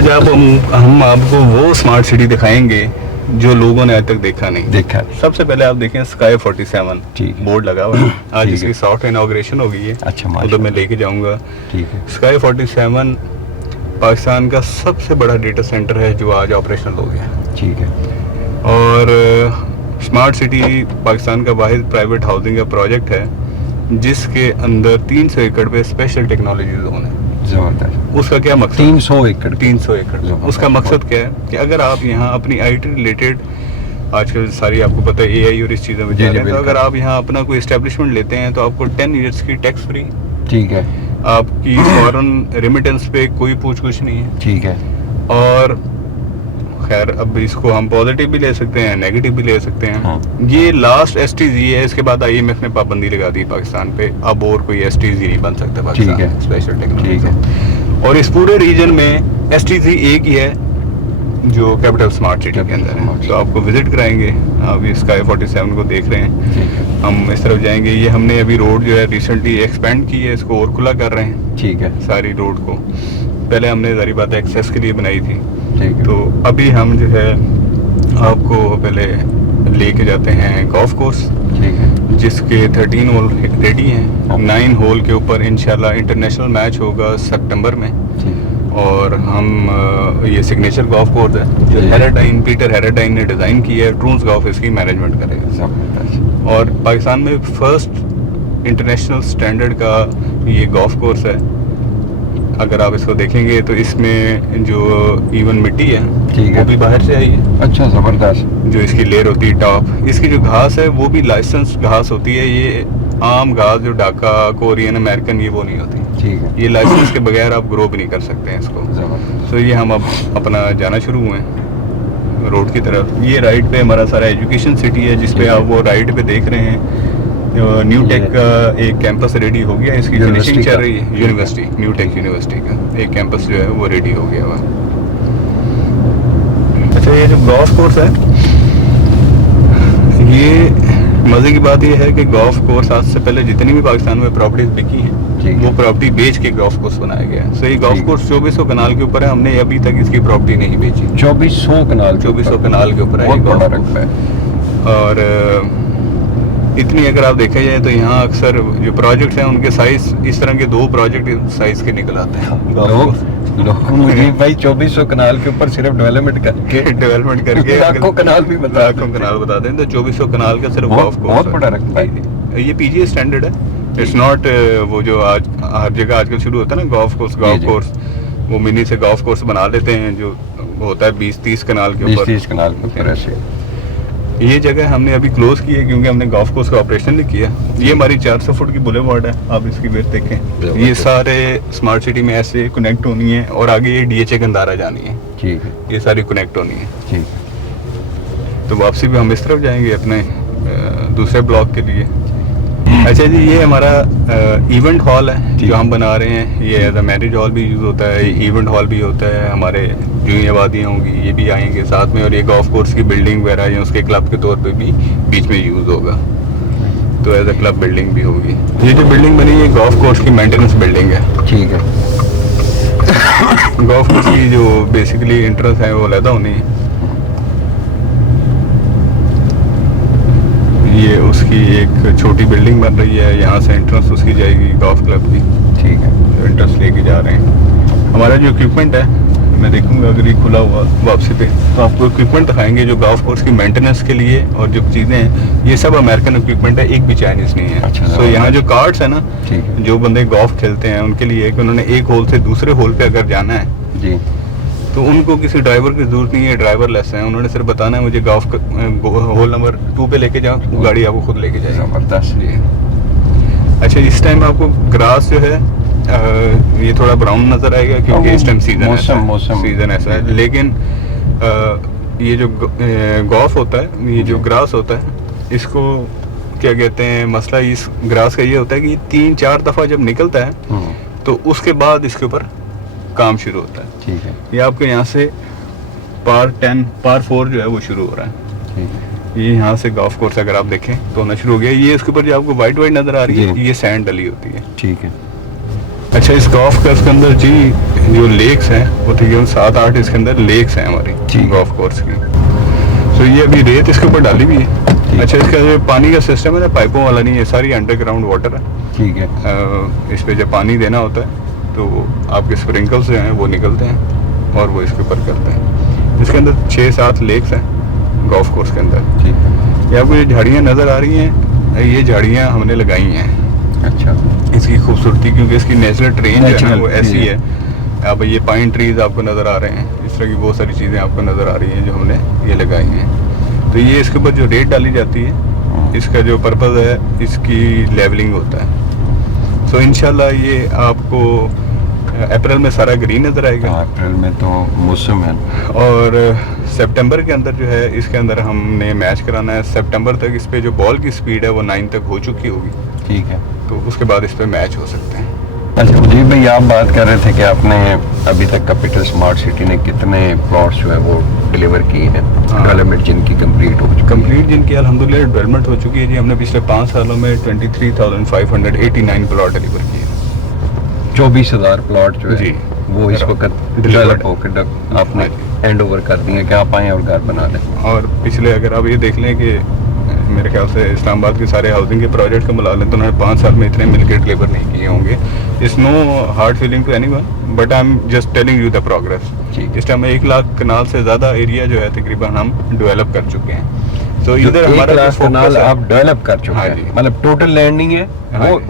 आज हम आपको वो स्मार्ट सिटी दिखाएंगे जो लोगों ने आज तक देखा नहीं। सबसे पहले आप देखें स्काई 47 बोर्ड लगा हुआ है। आज इसकी सॉफ्ट इनॉग्रेशन हो गई है। अच्छा, तो मैं लेके जाऊंगा। ठीक है। स्काई 47 पाकिस्तान का सबसे बड़ा डेटा सेंटर है जो आज ऑपरेशनल हो गया। ठीक है। और स्मार्ट सिटी पाकिस्तान का वाहिद प्राइवेट हाउसिंग का प्रोजेक्ट है जिसके अंदर 300 एकड़ पे स्पेशल टेक्नोलॉजी जोन है। जबरदस्त। उसका क्या मकसद? 300 एकड़। 300 एकड़। उसका मकसद क्या है कि अगर आप यहाँ अपनी IT रिलेटेड, आजकल सारी आपको पता है AI और इस चीज़ों में जा रहे हैं, तो अगर आप यहाँ अपना कोई एस्टेब्लिशमेंट लेते हैं तो आपको 10 ईयर्स की टैक्स फ्री। ठीक है। आपकी फॉरेन रेमिटेंस पे कोई पूछ कुछ नहीं है। ठीक है। और खैर अब इसको हम पॉजिटिव भी ले सकते हैं, नेगेटिव भी ले सकते हैं। हाँ। ये लास्ट STZ है। इसके बाद IMF ने पाबंदी लगा दी पाकिस्तान पे, अब और कोई STZ नहीं बन सकता पाकिस्तान। ठीक है। Special technology. ठीक है। और इस पूरे रीजन में STZ एक ही है जो कैपिटल स्मार्ट सिटी के अंदर है। तो आपको विजिट कराएंगे। आप इस स्काई 47 को देख रहे हैं। हम इस तरफ जाएंगे। ये हमने अभी रोड जो है रिसेंटली एक्सपेंड की है, इसको और खुला कर रहे हैं। ठीक है। सारी रोड को पहले हमने जारी बात एक्सेस के लिए बनाई थी। ठीक है। तो अभी हम जो है आपको पहले लेके जाते हैं गोल्फ कोर्स। ठीक है। जिसके 13 होल रेडी हैं। 9 होल के ऊपर इंशाल्लाह इंटरनेशनल मैच होगा सितंबर में। और हम ये सिग्नेचर गोल्फ कोर्स है जो हेराडाइन, पीटर हेराडाइन ने डिज़ाइन की है। ट्रून्स गोल्फ इसकी मैनेजमेंट करेगा। और पाकिस्तान में फर्स्ट इंटरनेशनल स्टैंडर्ड का ये गोल्फ कोर्स है। अगर आप इसको देखेंगे तो इसमें जो इवन मिट्टी है वो भी बाहर से आई है। अच्छा, ज़बरदस्त। जो इसकी लेयर होती है टॉप, इसकी जो घास है वो भी लाइसेंस घास होती है। ये आम घास जो ढाका, कोरियन, अमेरिकन, ये वो नहीं होती। ठीक है। ये लाइसेंस के बगैर आप ग्रो भी नहीं कर सकते हैं इसको। तो ये हम अब अपना जाना शुरू हुए हैं रोड की तरफ। ये राइट पे हमारा सारा एजुकेशन सिटी है जिसपे आप वो राइट पे देख रहे हैं। न्यू टेक का एक कैंपस रेडी हो गया, इसकी फिनिशिंग चल रही है। यूनिवर्सिटी, न्यू टेक यूनिवर्सिटी का एक कैंपस जो है वो रेडी हो गया हुआ। अच्छा, ये जो गोल्फ कोर्स है, ये मजे की बात ये है कि गोल्फ कोर्स आज से पहले जितनी भी पाकिस्तान में प्रॉपर्टीज बिकी हैं वो प्रॉपर्टी बेच के गोल्फ कोर्स बनाया गया है। सो ये गोल्फ कोर्स 2400 कनाल के ऊपर है। हमने अभी तक इसकी प्रॉपर्टी नहीं बेची। 2400 कनाल के ऊपर है। और इतनी अगर आप देखा जाए तो यहाँ अक्सर जो प्रोजेक्ट्स हैं उनके साइज इस तरह के 2 प्रोजेक्ट साइज के निकल आते हैं। लोग मुझे भाई 2400 कनाल के ऊपर सिर्फ डेवलपमेंट करके लाखों कनाल बता दें तो 2400 कनाल का सिर्फ गोल्फ कोर्स बहुत बड़ा रकबा है। ये PGA स्टैंडर्ड है। इट्स नॉट वो जो आज हर जगह आजकल शुरू होता है ना गोल्फ कोर्स, वो मिनी से गोल्फ कोर्स बना लेते हैं जो होता है 20-30 कनाल के ऊपर। ऐसे ये जगह हमने अभी क्लोज की है क्योंकि हमने गोल्फ कोर्स का ऑपरेशन नहीं किया। ये हमारी 400 फुट की बुलेवार्ड है। आप इसकी वेट देखें। ये सारे स्मार्ट सिटी में ऐसे कनेक्ट होनी है और आगे ये DHA गंदारा जानी है। ठीक है। ये सारी कनेक्ट होनी है। ठीक है। तो वापसी भी हम इस तरफ जाएंगे अपने दूसरे ब्लॉक के लिए। अच्छा जी, ये हमारा इवेंट हॉल है जो हम बना रहे हैं। ये एज अ मैरिज हॉल भी यूज़ होता है, इवेंट हॉल भी होता है। हमारे जो ये आबादियाँ होंगी ये भी आएंगे साथ में। और ये गोल्फ कोर्स की बिल्डिंग वगैरह या उसके क्लब के तौर पे भी बीच में यूज़ होगा। तो एज अ क्लब बिल्डिंग भी होगी। ये जो बिल्डिंग बनी है गोल्फ कोर्स की मेंटेनेंस बिल्डिंग है। ठीक है। गोल्फ कोर्स की जो बेसिकली एंट्रेंस है वो अलग होनी है। ये उसकी एक छोटी बिल्डिंग बन रही है। यहाँ से एंट्रेंस उसकी जाएगी गोल्फ क्लब की। ठीक है। एंट्रेंस लेके जा रहे हैं। हमारा जो इक्विपमेंट है मैं देखूंगा अगर ये खुला हुआ वापसी पे तो आपको इक्विपमेंट दिखाएंगे जो गोल्फ कोर्स की मेंटेनेंस के लिए। और जो चीज़ें हैं ये सब अमेरिकन इक्विपमेंट है, एक भी चाइनीज नहीं है। अच्छा, तो यहाँ जो कार्ड्स है ना, जो बंदे गोल्फ खेलते हैं उनके लिए कि उन्होंने एक होल से दूसरे होल पे अगर जाना है जी तो उनको किसी ड्राइवर की जरूरत नहीं है। ड्राइवर लेस है। उन्होंने सिर्फ बताना है मुझे गोल्फ होल नंबर 2 पे लेके जाओ, गाड़ी आपको खुद लेके जाएगी। जबरदस्त जी। अच्छा, इस टाइम आपको ग्रास जो है ये थोड़ा ब्राउन नजर आएगा क्योंकि इस टाइम सीजन ऐसा है। लेकिन ये जो गोल्फ होता है, ये जो ग्रास होता है, इसको क्या कहते हैं, मसला इस ग्रास का ये होता है कि 3-4 दफ़ा जब निकलता है तो उसके बाद इसके ऊपर काम शुरू होता है। ठीक है। ये आपके यहाँ से पार 4 जो है वो शुरू हो रहा है। ठीक है। ये यहाँ से गोल्फ कोर्स अगर आप देखें तो होना शुरू हो गया। ये इसके ऊपर जो आपको वाइट नजर आ रही है ये सैंड डली होती है। ठीक है। अच्छा, इस गोल्फ कोर्स के अंदर जी जो लेक्स हैं वो तकरीबन 7-8 इसके अंदर लेक्स हैं हमारी गोल्फ कोर्स की। तो ये अभी रेत इसके ऊपर डाली हुई है। अच्छा, इसका जो पानी का सिस्टम है ना, पाइपों वाला नहीं है, सारी अंडरग्राउंड वाटर है। ठीक है। इस पे जब पानी देना होता है तो आपके स्प्रिंकल्स जो हैं वो निकलते हैं और वो इसके ऊपर करते हैं। इसके अंदर 6-7 लेक्स हैं गोल्फ कोर्स के अंदर। ठीक है। ये आपको ये झाड़ियाँ नज़र आ रही हैं, ये झाड़ियाँ हमने लगाई हैं। अच्छा। इसकी खूबसूरती क्योंकि इसकी नेचुरल ट्रेन जो है वो ऐसी है। अब ये पाइन ट्रीज आपको नज़र आ रहे हैं, इस तरह की बहुत सारी चीज़ें आपको नज़र आ रही हैं जो हमने ये लगाई हैं। तो ये इसके ऊपर जो रेत डाली जाती है, इसका जो पर्पज़ है इसकी लेवलिंग होता है। सो इंशाल्लाह ये आपको अप्रैल में सारा ग्रीन नज़र आएगा। अप्रैल में तो मौसम है, और सितंबर के अंदर जो है इसके अंदर हमने मैच कराना है। सितंबर तक इस पे जो बॉल की स्पीड है वो 9 तक हो चुकी होगी। ठीक है। तो उसके बाद इस पे मैच हो सकते हैं। अच्छा मुजीब भाई, आप बात कर रहे थे कि आपने अभी तक कैपिटल स्मार्ट सिटी ने कितने प्लॉट्स जो है वो डिलीवर किए हैं, डेवलपमेंट जिनकी कंप्लीट हो चुकी है? कंप्लीट जिनकी अल्हम्दुलिल्लाह डेवलपमेंट हो चुकी है जी। हमने पिछले 5 सालों में 23,589 प्लॉट डिलीवर किए। 24,000 प्लॉट जो है जी वो इस वक्त डेवलप होकर आपने हैंड ओवर कर दिए कि आप आएँ और घर बना लें। और पिछले अगर आप ये देख लें कि मेरे ख्याल से इस्लामाबाद के सारे हाउसिंग के प्रोजेक्ट को मिला लें तो उन्होंने 5 साल में इतने मिलकर डिलीवर नहीं किए होंगे। It's no hard feeling to anyone, but I am just telling you the progress. इस टाइम 1 लाख कनाल से ज़्यादा एरिया जो है तकरीबन हम डेवलप कर चुके हैं। तो इधर हमारा 1 लाख कनाल आप डेवलप कर चुके हैं, मतलब टोटल लैंड नहीं है,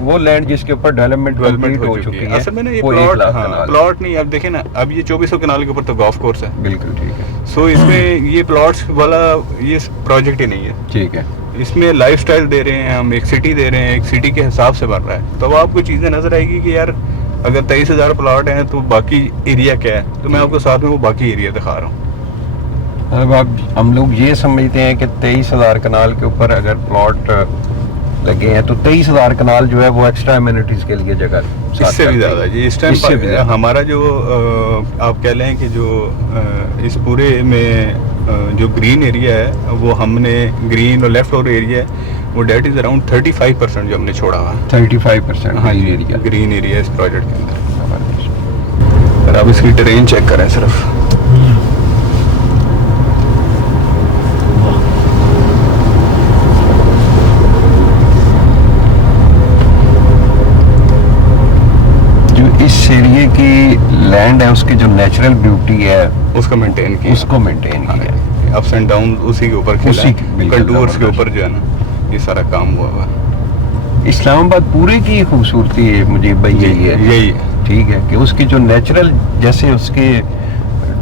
वो लैंड जिसके ऊपर डेवलपमेंट हो चुकी है। असल में ना ये प्लॉट नहीं, अब देखें ना, अब ये 2400 कनाल के ऊपर तो गोल्फ कोर्स है। बिल्कुल ठीक है। सो इसमें ये प्लॉट्स वाला ये प्रोजेक्ट ही नहीं है। ठीक है। इसमें लाइफस्टाइल दे रहे हैं हम, एक सिटी दे रहे हैं, एक सिटी के हिसाब से बन रहा है। तो अब आपको चीज़ें नजर आएगी कि यार अगर 23,000 प्लॉट हैं तो बाकी एरिया क्या है, तो मैं आपको साथ में वो बाकी एरिया दिखा रहा हूँ। अब आप हम लोग ये समझते हैं कि 23,000 कनाल के ऊपर अगर प्लॉट लगे हैं तो 23,000 कनाल जो है वो एक्स्ट्रा एमिनिटीज के लिए जगह, इससे भी ज़्यादा जी। इस टाइम हमारा जो आप कह लें कि जो इस पूरे में जो ग्रीन एरिया है वो हमने ग्रीन और लेफ्ट ओवर एरिया है वो डेट इज़ अराउंड 35% जो हमने छोड़ा हुआ। 35% ग्रीन एरिया इस प्रोजेक्ट के अंदर। सर आप इसकी ट्रेन चेक करें सिर्फ। इस एरिया की लैंड है उसकी जो नेचुरल ब्यूटी है उसको मेंटेन किया, किया। अप्स एंड डाउन उसी के ऊपर खेला, कंटूर्स के ऊपर जो है ना ये सारा काम हुआ हुआ। इस्लामाबाद पूरे की खूबसूरती है मुजीब भाई यही है, ठीक है, कि उसकी जो नेचुरल जैसे उसके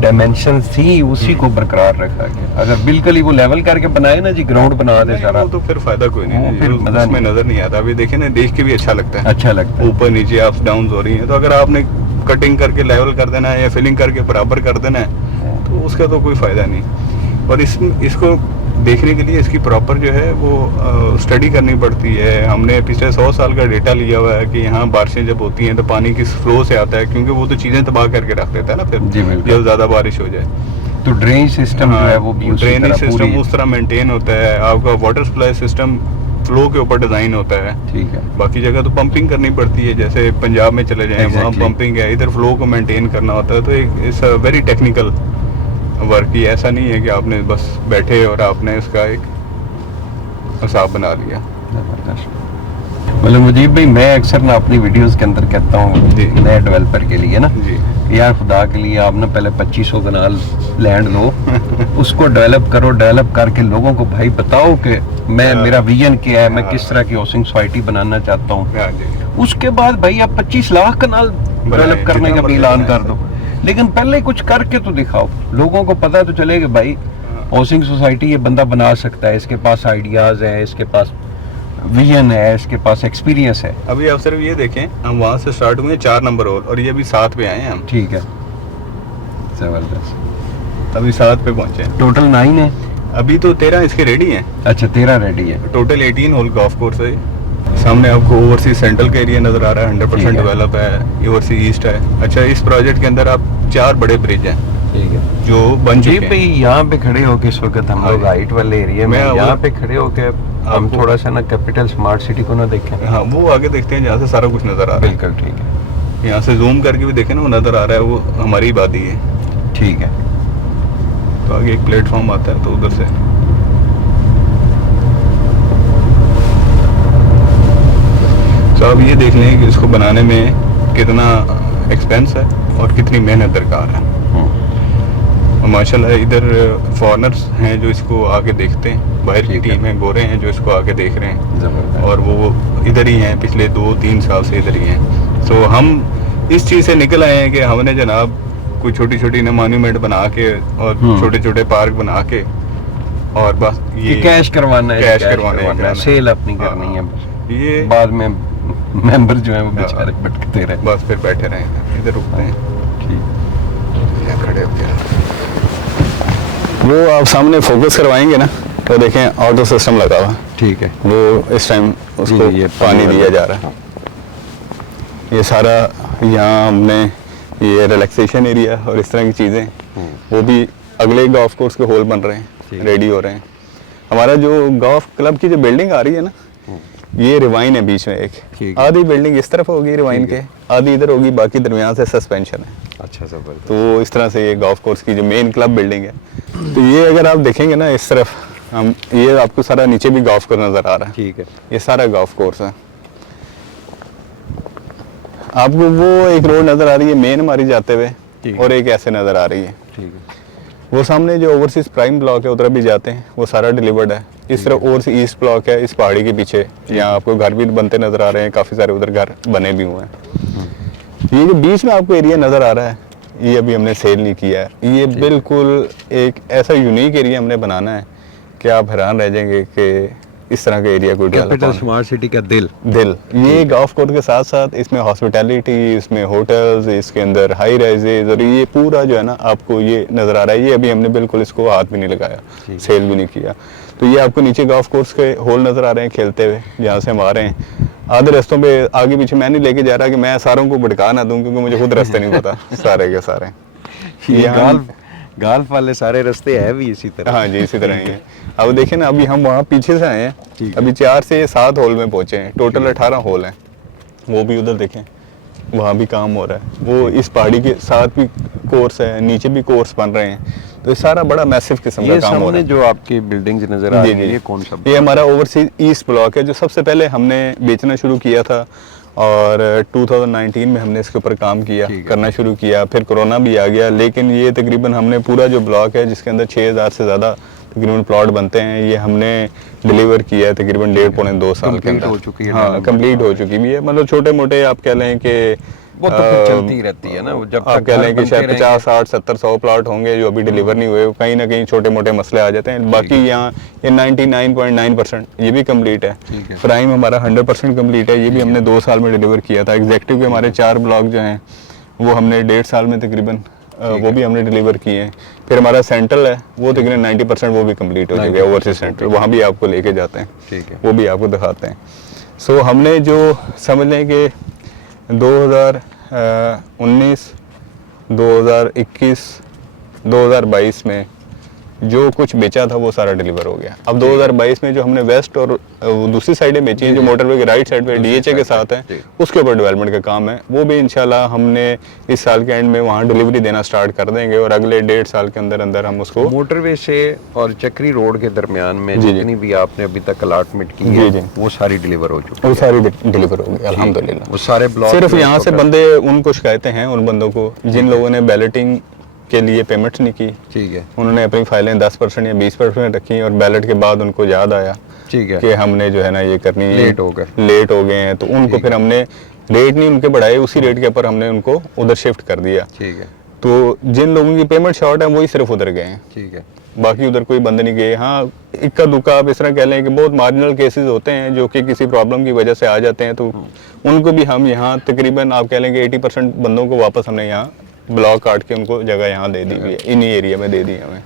डायमेंशन थी उसी को बरकरार रखा गया। अगर बिल्कुल ही वो लेवल करके बनाए ना जी, ग्राउंड बना दे सारा, तो फिर फायदा कोई नहीं, फिर उसमें नजर नहीं आता। अभी देखे ना, देख के भी अच्छा लगता है, अच्छा लगता है, ऊपर नीचे अप्स डाउन हो रही है। तो अगर आपने कटिंग करके लेवल कर देना है या फिलिंग करके बराबर कर देना है तो उसका तो कोई फायदा नहीं। और इसको देखने के लिए इसकी प्रॉपर जो है वो स्टडी करनी पड़ती है। हमने पिछले 100 साल का डेटा लिया हुआ है कि यहाँ बारिशें जब होती हैं तो पानी किस फ्लो से आता है, क्योंकि वो तो चीज़ें तबाह करके रख देता है ना फिर जब ज़्यादा बारिश हो जाए। तो ड्रेनेज सिस्टम जो है वो भी ड्रेनेज सिस्टम उस तरह मेंटेन होता है। आपका वाटर सप्लाई सिस्टम फ्लो के ऊपर डिज़ाइन होता है, ठीक है। बाकी जगह तो पंपिंग करनी पड़ती है, जैसे पंजाब में चले जाएं वहाँ पंपिंग है, इधर फ्लो को मेंटेन करना होता है। तो एक it's a very technical work ही, ऐसा नहीं है कि आपने बस बैठे और आपने इसका एक हिसाब बना लिया। मतलब मुजीब भाई, मैं अक्सर ना अपनी वीडियोस के अंदर कहता हूँ नए डेवलपर के लिए ना जी, यार खुदा के लिए आप ना पहले 2500 कनाल लैंड लो उसको डेवलप करो, डेवलप करके लोगों को भाई बताओ कि मैं मेरा विजन क्या है, मैं किस तरह की हाउसिंग सोसाइटी बनाना चाहता हूँ। उसके बाद भाई आप 25 लाख कनाल डेवलप करने का भी ऐलान कर दो, लेकिन पहले कुछ करके तो दिखाओ, लोगों को पता तो चले कि भाई हाउसिंग सोसाइटी ये बंदा बना सकता है, इसके पास आइडियाज है, इसके पास विजन है, इसके पास एक्सपीरियंस है। अभी आप सिर्फ ये देखें, हम वहाँ से स्टार्ट हुए 4 नंबर और ये अभी 7 पे आए हैं हम। ठीक है, जबरदस्त। अभी 7 पे पहुँचे। टोटल 9 है अभी तो 13 इसके रेडी हैं। अच्छा 13 रेडी है। टोटल 18 होल गोल्फ कोर्स है। सामने आपको ओवरसीज सेंट्रल का एरिया नजर आ रहा है, 100% डेवलप है। ओवरसीज ईस्ट है। अच्छा, इस प्रोजेक्ट के अंदर आप 4 बड़े ब्रिज हैं, ठीक है, जो बन चुके हैं। यहाँ पे खड़े होके इस वक्त हम लोग हाइट वाले एरिया में यहाँ पे खड़े होके हम थोड़ा सा ना कैपिटल स्मार्ट सिटी को ना देखें। हाँ, वो आगे देखते हैं जहाँ से सारा कुछ नजर आ रहा है। बिल्कुल ठीक है। यहाँ से जूम करके भी देखें ना, वो नज़र आ रहा है, वो हमारी आबादी है। ठीक है। तो आगे एक प्लेटफॉर्म आता है, तो उधर से तो आप ये देख लें कि इसको बनाने में कितना एक्सपेंस है और कितनी मेहनत दरकार है। और माशाल्लाह इधर फॉरेनर्स हैं जो इसको आके देखते हैं, बाहर की टीम है, गोरे हैं जो इसको आके देख रहे हैं, और वो इधर ही हैं, पिछले 2-3 साल से इधर ही हैं। तो हम इस चीज़ से निकल आए हैं कि हमने जनाब कोई छोटी छोटी ना मॉन्यूमेंट बना के और छोटे छोटे पार्क बना के और बस ये कैश करवाना है, कैश करवाना है, सेल अपनी करनी है। ये बाद में मेंबर जो है वो बेचारे भटकते रहे, बस फिर बैठे रहें, इधर रुकते हैं। ठीक, यहाँ खड़े होके वो आप सामने फोकस करवाएंगे ना, तो देखें ऑटो सिस्टम लगा हुआ। ठीक है। वो इस टाइम उसको ये पानी दिया जा रहा है। ये सारा यहाँ हमने ये रिलैक्सेशन एरिया और इस तरह की चीज़ें, वो भी अगले गोल्फ कोर्स के होल बन रहे हैं, रेडी हो रहे हैं। हमारा जो गोल्फ क्लब की जो बिल्डिंग आ रही है ना, ये रिवाइन है बीच में एक, आधी बिल्डिंग इस तरफ होगी रिवाइन के, आधी इधर होगी, बाकी दरमियान से सस्पेंशन है। अच्छा जबरदस्त। तो इस तरह से ये गोल्फ कोर्स की जो मेन क्लब बिल्डिंग है, तो ये अगर आप देखेंगे ना इस तरफ, हम ये आपको सारा नीचे भी गोल्फ कोर्स नज़र आ रहा है। ठीक है। ये सारा गोल्फ कोर्स है। आपको वो एक रोड नज़र आ रही है मेन हमारी जाते हुए, और एक ऐसे नज़र आ रही है। ठीक है। वो सामने जो ओवरसीज प्राइम ब्लॉक है उधर भी जाते हैं, वो सारा डिलीवर्ड है। इस तरफ ओवरसीज ईस्ट ब्लॉक है, इस पहाड़ी के पीछे, यहाँ आपको घर भी बनते नज़र आ रहे हैं, काफ़ी सारे उधर घर बने भी हुए हैं। ये जो बीच में आपको एरिया नज़र आ रहा है, ये अभी हमने सेल नहीं किया है। ये बिल्कुल एक ऐसा यूनिक एरिया हमने बनाना है कि आप हैरान रह जाएंगे कि इस तरह का एरिया कोई कैपिटल स्मार्ट सिटी का दिल। ये गोल्फ कोर्स के साथ साथ इसमें हॉस्पिटैलिटी, इसमें होटल्स, इसके अंदर हाई राइजेज, और ये पूरा जो है ना आपको ये नज़र आ रहा है। ये अभी हमने बिल्कुल इसको हाथ भी नहीं लगाया, सेल भी नहीं किया। तो ये आपको नीचे गोल्फ कोर्स के होल नज़र आ रहे हैं खेलते हुए, जहाँ से हम आ रहे हैं। आधे रास्तों पे आगे पीछे मैं नहीं लेके जा रहा कि मैं सारों को भटका ना दूं, क्योंकि मुझे खुद रास्ते नहीं पता सारे के सारे। गोल्फ वाले सारे रास्ते है भी इसी तरह। हाँ जी, इसी तरह ही है। अब देखें ना, अभी हम वहाँ पीछे से आए हैं, अभी 4 से 7 होल में पहुंचे हैं, टोटल 18 होल हैं। वो भी उधर देखें, वहाँ भी काम हो रहा है। वो इस पहाड़ी के साथ भी कोर्स है, नीचे भी कोर्स बन रहे हैं। तो ये सारा बड़ा मैसिव किस्म का काम हो रहा है। जो आपकी बिल्डिंग्स नजर आ रही है, ये कौन सा? ये हमारा ओवरसीज ईस्ट ब्लॉक है, जो सबसे पहले हमने बेचना शुरू किया था, और 2019 में हमने इसके ऊपर काम किया, करना शुरू किया। फिर कोरोना भी आ गया, लेकिन ये तकरीबन हमने पूरा जो ब्लॉक है, जिसके अंदर 6000 से ज़्यादा तकरीबन प्लॉट बनते हैं, ये हमने डिलीवर किया है तकरीबन 1.5-2 साल के अंदर। हो चुकी है। हाँ, कंप्लीट हो चुकी भी है। मतलब छोटे मोटे आप कह लें कि वो तो फिर चलती रहती है ना, वो जब आप कह लें कि शायद 50, 60, 70, 100 प्लॉट होंगे जो अभी डिलीवर नहीं हुए। कहीं ना कहीं छोटे मोटे मसले आ जाते हैं। बाकी यहाँ ये 99.9% ये भी कंप्लीट है। प्राइम हमारा 100% कंप्लीट है, ये भी हमने 2 साल में डिलीवर किया था। एग्जेक्टिव के हमारे 4 ब्लॉक जो हैं वो हमने 1.5 साल में तकरीबन वो भी हमने डिलीवर किए हैं। फिर हमारा सेंट्रल है, वो तकरीबन 90% वो भी कंप्लीट हो चुका है। ओवरसीज सेंट्रल, वहाँ भी आपको लेके जाते हैं, वो भी आपको दिखाते हैं। सो हमने जो समझ लें कि 2019, 2021, 2022 में जो कुछ बेचा था वो सारा डिलीवर हो गया। अब 2022 में जो हमने वेस्ट और दूसरी साइडें बेची हैं, जो मोटरवे के राइट साइड पे DHA के साथ है, उसके ऊपर डेवलपमेंट का काम है। वो भी इंशाल्लाह हमने इस साल के एंड में वहाँ डिलीवरी देना स्टार्ट कर देंगे, और अगले 1.5 साल के अंदर अंदर हम उसको मोटरवे से और चक्री रोड के दरमियान में जितनी भी आपने अभी तक अलॉटमेंट की है, वो सारी डिलीवर हो चुकी है। वो सारी डिलीवर हो गई अल्हम्दुलिल्लाह। वो सारे ब्लॉक सिर्फ यहाँ से बंदे, उनको शिकायतें हैं उन बंदों को जिन लोगों ने बैलेटिंग के लिए पेमेंट्स नहीं की। ठीक है। उन्होंने अपनी फाइलें 10% या 20% रखी, और बैलेट के बाद उनको याद आया कि हमने जो है ना ये करनी है, लेट हो गए हैं, तो उनको फिर हमने रेट नहीं उनके बढ़ाए, उसी रेट के ऊपर हमने उनको उधर शिफ्ट कर दिया। ठीक है। तो जिन लोगों की पेमेंट शॉर्ट है वही सिर्फ उधर गए हैं। ठीक है। बाकी उधर कोई बंद नहीं गए। हाँ, इक्का दुक्का आप इस तरह कह लें कि बहुत मार्जिनल केसेस होते हैं जो कि किसी प्रॉब्लम की वजह से आ जाते हैं, तो उनको भी हम यहाँ तकरीबन आप कह लें कि 80% बंदों को वापस हमने यहाँ ब्लॉक काट के उनको जगह यहाँ दे दी हुई है, इन्हीं एरिया में दे दी हमें।